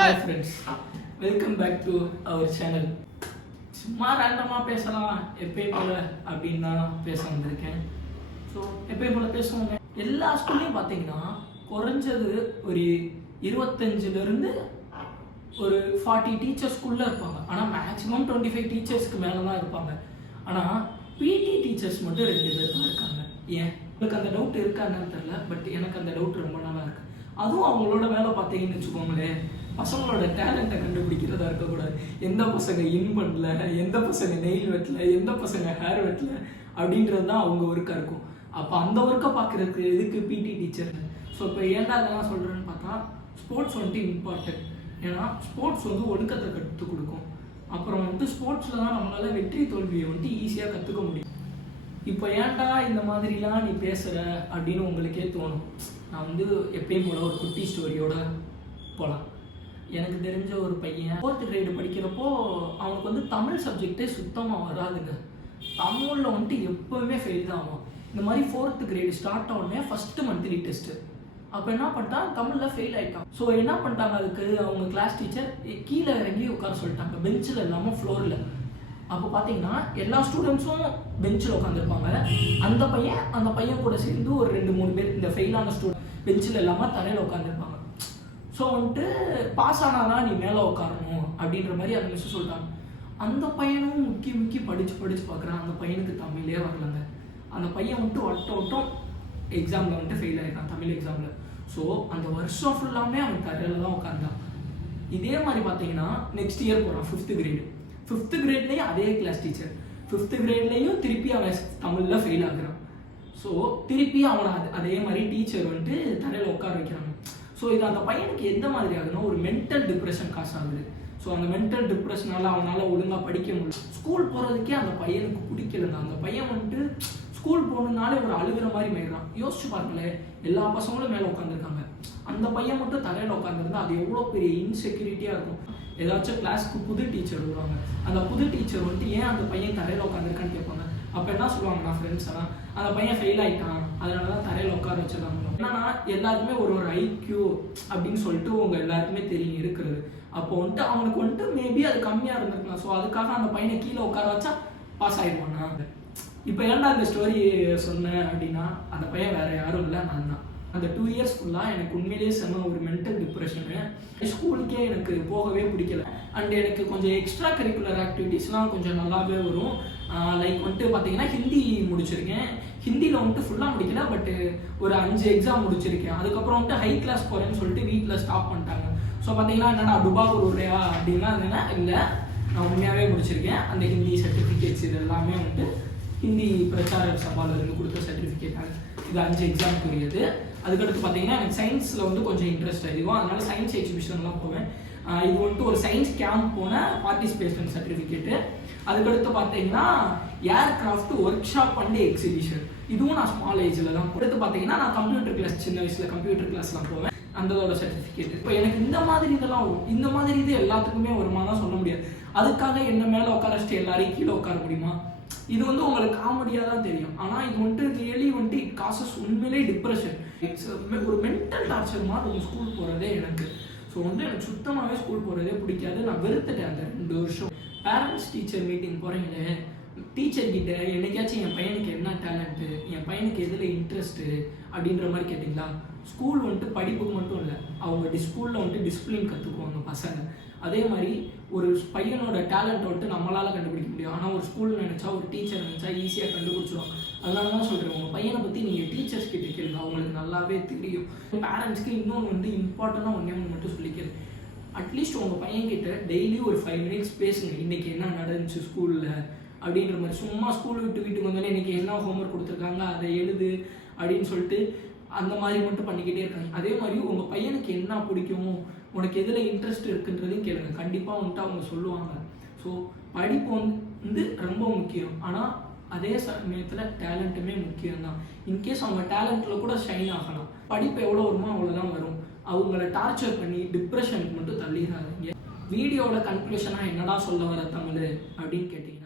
Hi friends, welcome back to our channel. சும்மா ரேண்டமாக பேசலாம் எப்பயும் போல அப்படின்னு தான் பேச வந்திருக்கேன். ஸோ எப்பயும் போல பேசுவாங்க. எல்லா ஸ்கூல்லையும் பார்த்தீங்கன்னா குறைஞ்சது ஒரு 25லேருந்து ஒரு 40 டீச்சர்ஸ்குள்ளே இருப்பாங்க. ஆனால் மேக்ஸிமம் 25 டீச்சர்ஸ்க்கு மேலே தான் இருப்பாங்க. ஆனால் பிடி டீச்சர்ஸ் மட்டும் 2 பேர் தான் இருக்காங்க. ஏன் உங்களுக்கு அந்த டவுட் இருக்கான்னு தெரியல, பட் எனக்கு அந்த டவுட் ரொம்ப நாளாக இருக்குது. அதுவும் அவங்களோட வேலை பார்த்தீங்கன்னு வச்சுக்கோங்களேன், பசங்களோட டேலண்ட்டை கண்டுபிடிக்கிறதா இருக்கக்கூடாது. எந்த பசங்க இன் பண்ணல, எந்த பசங்க நெயில் வெட்டல, எந்த பசங்க ஹேர் வெட்டல அப்படின்றது தான் அவங்க ஒர்க்காக இருக்கும். அப்போ அந்த ஒர்க்கை பார்க்குறதுக்கு எதுக்கு பிடி டீச்சர்? ஸோ இப்போ ஏன்டா அதெல்லாம் சொல்கிறேன்னு பார்த்தா, ஸ்போர்ட்ஸ் வந்துட்டு இம்பார்ட்டன்ட். ஏன்னா ஸ்போர்ட்ஸ் வந்து ஒழுக்கத்தை கற்றுக் கொடுக்கும். அப்புறம் வந்துட்டு ஸ்போர்ட்ஸில் தான் நம்மளால் வெற்றி தோல்வியை வந்துட்டு ஈஸியாக கற்றுக்க முடியும். இப்போ ஏன்டா இந்த மாதிரிலாம் நீ பேசுகிற அப்படின்னு உங்களுக்கே தோணும். நான் வந்து எப்பயும் போல ஒரு குட்டி ஸ்டோரியோட போகலாம். எனக்கு தெரிஞ்ச ஒரு பையன் 4th கிரேடு படிக்கிறப்போ அவனுக்கு வந்து தமிழ் சப்ஜெக்டே சுத்தமாக வராதுங்க. தமிழில் வந்துட்டு எப்போவுமே ஃபெயில் தான் ஆகும். இந்த மாதிரி 4th கிரேடு ஸ்டார்ட் ஆகணுமே ஃபஸ்ட்டு மந்த்லி டெஸ்ட்டு. அப்போ என்ன பண்ணிட்டான், தமிழில் ஃபெயில் ஆகிட்டான். ஸோ என்ன பண்ணிட்டாங்க, அதுக்கு அவங்க கிளாஸ் டீச்சர் கீழே இறங்கி உட்கார சொல்லிட்டாங்க, பெஞ்சில் இல்லாமல் ஃப்ளோரில். அப்போ பார்த்தீங்கன்னா எல்லா ஸ்டூடெண்ட்ஸும் பெஞ்சில் உட்காந்துருப்பாங்க. அந்த பையன் கூட சேர்ந்து ஒரு 2-3 பேர் இந்த ஃபெயிலான ஸ்டூடெண்ட் பெஞ்சில் இல்லாமல் தரையில் உட்காந்துருப்பாங்க. ஸோ வந்துட்டு பாஸ் ஆனாதான் நீ மேலே உட்காரணும் அப்படின்ற மாதிரி அந்த மிஸ் சொல்லிட்டாங்க. அந்த பையனும் முக்கி படித்து பார்க்குறான். அந்த பையனுக்கு தமிழே வரலங்க. அந்த பையன் வந்துட்டு வட்டம் எக்ஸாமில் வந்துட்டு ஃபெயில் ஆகிருக்கான், தமிழ் எக்ஸாமில். ஸோ அந்த வருஷம் ஃபுல்லாமே அவன் தரையில் தான் உட்காந்தான். இதே மாதிரி பார்த்தீங்கன்னா நெக்ஸ்ட் இயர் போகிறான் 5th கிரேடு. 5th கிரேட்லேயும் அதே கிளாஸ் டீச்சர். 5th கிரேட்லேயும் திருப்பி அவன் தமிழில் ஃபெயில் ஆகுறான். ஸோ திருப்பி அவனை அதே மாதிரி டீச்சர் வந்துட்டு தரையில் உட்கார வைக்கிறாங்க. ஸோ இது அந்த பையனுக்கு எந்த மாதிரி ஆகுதுன்னா ஒரு மென்டல் டிப்ரெஷன் காசு ஆகுது. ஸோ அந்த மென்டல் டிப்ரெஷனால் அவனால் ஒழுங்காக படிக்க முடியல. ஸ்கூல் போகிறதுக்கே அந்த பையனுக்கு பிடிக்கலங்க. அந்த பையன் வந்துட்டு ஸ்கூல் போகணுன்னாலே ஒரு அழுகிற மாதிரி மாறிடுறான். யோசிச்சு பாருங்களேன், எல்லா பசங்களும் மேலே உட்காந்துருக்காங்க, அந்த பையன் மட்டும் தரையில் உட்காந்துருந்தா அது எவ்வளோ பெரிய இன்செக்யூரிட்டியாக இருக்கும். ஏதாச்சும் கிளாஸ்க்கு புது டீச்சர் வருவாங்க, அந்த புது டீச்சர் வந்துட்டு ஏன் அந்த பையன் தரையில் உட்காந்துருக்கான்னு கேட்பாங்க. அப்போ என்ன சொல்லுவாங்கன்னா ஃப்ரெண்ட்ஸ் எல்லாம், அந்த பையன் ஃபெயில் ஆகிட்டான் அதனால தான் தரையில் உட்கார வச்சிருக்காங்க. என்னன்னா எல்லாருக்குமே ஒரு ஐக்யூ அப்படின்னு சொல்லிட்டு உங்கள் எல்லாருக்குமே தெரியும் இருக்கிறது. அப்போ வந்துட்டு அவனுக்கு வந்துட்டு மேபி அது கம்மியாக இருந்திருக்கலாம். ஸோ அதுக்காக அந்த பையனை கீழே உட்கார வச்சா பாஸ் ஆகிடுவானா? இப்போ ஏன்டா இந்த ஸ்டோரி சொன்னேன் அப்படின்னா, அந்த பையன் வேற யாரும் இல்லை, நான் தான். அந்த 2 இயர்ஸ் ஃபுல்லாக எனக்கு உண்மையிலேயே செம்ம ஒரு மென்டல் டிப்ரெஷனு. ஸ்கூலுக்கே எனக்கு போகவே பிடிக்கல. அண்ட் எனக்கு கொஞ்சம் எக்ஸ்ட்ரா கரிக்குலர் ஆக்டிவிட்டீஸ்லாம் கொஞ்சம் நல்லாவே வரும். லைக் வந்துட்டு பார்த்தீங்கன்னா ஹிந்தி முடிச்சிருக்கேன். ஹிந்தியில் வந்துட்டு ஃபுல்லாக முடிக்கல, பட்டு ஒரு 5 எக்ஸாம் முடிச்சிருக்கேன். அதுக்கப்புறம் வந்துட்டு ஹை கிளாஸ் போகிறேன்னு சொல்லிட்டு வீட்டில் ஸ்டாப் பண்ணிட்டாங்க. ஸோ பார்த்தீங்கன்னா என்னடா டுபாக்கூர் உரையா அப்படின்னா என்னன்னா, இல்லை நான் உண்மையாகவே முடிச்சிருக்கேன். அந்த ஹிந்தி சர்டிஃபிகேட்ஸ் இது எல்லாமே வந்துட்டு ஹிந்தி பிரச்சார சபாவில் இருந்து கொடுத்த சர்டிஃபிகேட். இது 5 எக்ஸாம்க்குரியது. அதுக்கடுத்து பார்த்தீங்கன்னா எனக்கு சயின்ஸில் வந்து கொஞ்சம் இன்ட்ரெஸ்ட் அதிகம், அதனால சயின்ஸ் எக்ஸிபிஷன்லாம் போவேன். இது வந்துட்டு ஒரு சயின்ஸ் கேம்ப் போன பார்ட்டிசிபேஷன் சர்டிஃபிகேட்டு. அதுக்கடுத்து பார்த்தீங்கன்னா aircraft work shop and exhibition, இதுவும் நான் ஸ்மால் ஏஜில் தான். அடுத்து பார்த்தீங்கன்னா நான் கம்ப்யூட்டர் கிளாஸ், சின்ன வயசில் கம்ப்யூட்டர் கிளாஸ்லாம் போவேன், அந்ததோட சர்டிஃபிகேட். இப்போ எனக்கு இந்த மாதிரி இதெல்லாம் வரும். இந்த மாதிரி இது எல்லாத்துக்குமே வருமா தான் சொல்ல முடியாது. அதுக்காக என்ன மேலே உட்கார வச்சுட்டு எல்லாரையும் கீழே உட்கார முடியுமா? இது வந்து உங்களுக்கு காமெடியாக தான் தெரியும், ஆனால் இது வந்துட்டு ரியலி வந்துட்டு இட் காசஸ் உண்மையிலே டிப்ரெஷன். இட்ஸ் ஒரு மென்டல் டார்ச்சர் மாதிரி ஸ்கூல் போகிறதே எனக்கு. ஸோ வந்து எனக்கு சுத்தமாகவே ஸ்கூல் போகிறதே பிடிக்காது. நான் வெறுத்துட்டேன் அந்த 2 வருஷம். பேரண்ட்ஸ் டீச்சர் மீட்டிங் போகிறீங்களே, டீச்சர்கிட்ட என்னைக்காச்சும் என் பையனுக்கு என்ன டேலண்ட்டு, என் பையனுக்கு எதில் இன்ட்ரெஸ்ட்டு அப்படின்ற மாதிரி கேட்டிங்களா? ஸ்கூல் வந்துட்டு படிப்புக்கு மட்டும் இல்லை, அவங்க ஸ்கூலில் வந்துட்டு டிசிப்ளின் கற்றுக்குவாங்க பசங்க. அதே மாதிரி ஒரு பையனோட டேலண்ட்டை வந்துட்டு நம்மளால் கண்டுபிடிக்க முடியும், ஆனால் ஒரு ஸ்கூல் நினச்சா, ஒரு டீச்சர் நினச்சா ஈஸியாக கண்டுபிடிச்சிடுவாங்க. அதனால தான் சொல்கிறேன், உங்கள் பையனை பற்றி நீங்கள் டீச்சர்ஸ் கிட்ட கேளுங்க, அவங்களுக்கு நல்லாவே தெரியும். பேரண்ட்ஸ்க்கு இன்னொன்று வந்து இம்பார்ட்டண்டாக ஒன்றே மட்டும் சொல்லிக்கிறேன். அட்லீஸ்ட் உங்கள் பையன்கிட்ட டெய்லி ஒரு 5 மினிட்ஸ் பேசுங்க, இன்றைக்கி என்ன நடந்துச்சு ஸ்கூலில் அப்படின்ற மாதிரி. சும்மா ஸ்கூல் விட்டு வீட்டுக்கு வந்தோடனே இன்றைக்கி என்ன ஹோம்ஒர்க் கொடுத்துருக்காங்க அதை எழுது அப்படின்னு சொல்லிட்டு அந்த மாதிரி மட்டும் பண்ணிக்கிட்டே இருக்காங்க. அதே மாதிரி உங்கள் பையனுக்கு என்ன பிடிக்கும், உனக்கு எதில் இன்ட்ரெஸ்ட் இருக்குன்றதையும் கேளுங்க, கண்டிப்பாக வந்துட்டு அவங்க சொல்லுவாங்க. ஸோ படிப்பு வந்து ரொம்ப முக்கியம், ஆனால் அதே சமயத்தில் டேலண்ட்டுமே முக்கியம்தான். இன்கேஸ் அவங்க டேலண்ட்டில் கூட ஷைன் ஆகலாம், படிப்பு எவ்வளோ வருமோ அவ்வளோதான் வரும். அவங்கள டார்ச்சர் பண்ணி டிப்ரெஷனுக்கு மட்டும் தள்ளிடுறாங்க. வீடியோட கன்க்ளூஷனாக என்னடா சொல்ல வர தமிழ் அப்படின்னு கேட்டீங்க.